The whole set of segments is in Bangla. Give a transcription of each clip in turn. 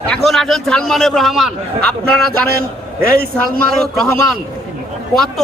এখন আসেন সালমান রহমান। আপনারা জানেন, এই সালমান রহমান কত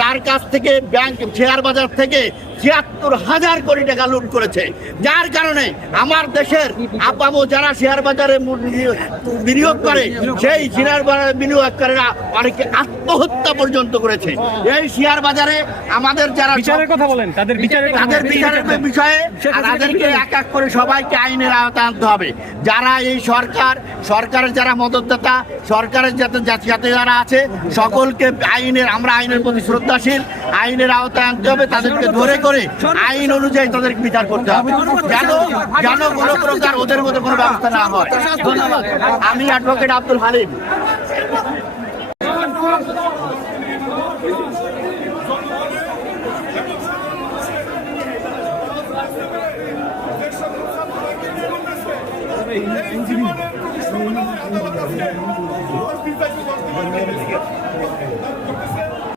তার কাছ থেকে ব্যাংক শেয়ার বাজার থেকে ছিয়াত্তর হাজার কোটি টাকা লুট করেছে। যার কারণে আমার দেশের আপামো যারা শেয়ার বাজারে বিনিয়োগ- করে সেই শেয়ার বাজারে বিনিয়োগকারীরা অনেকে আত্মহত্যা পর্যন্ত করেছে। এই শেয়ার বাজারে আমাদের যারা বিচারের কথা বলেন তাদের বিচারের তাদের বিচারের বিষয়ে তাদেরকে এক এক করে সবাইকে আইনের আওতায় আনতে হবে। যারা এই সরকার সরকারের যারা মদতদাতা সরকারের যাতে যাতে যাতে যারা আছে সকলকে আইনের আমরা আইনের প্রতি শ্রদ্ধাশীল আইনের আওতায় আনতে হবে তাদেরকে ধরে করে আইন অনুযায়ী তাদেরকে বিচার করতে হবে। যেন যেন কোনো প্রকার ওদের মধ্যে কোনো ব্যবস্থা না হয়। ধন্যবাদ। আমি অ্যাডভোকেট আব্দুল হালিম।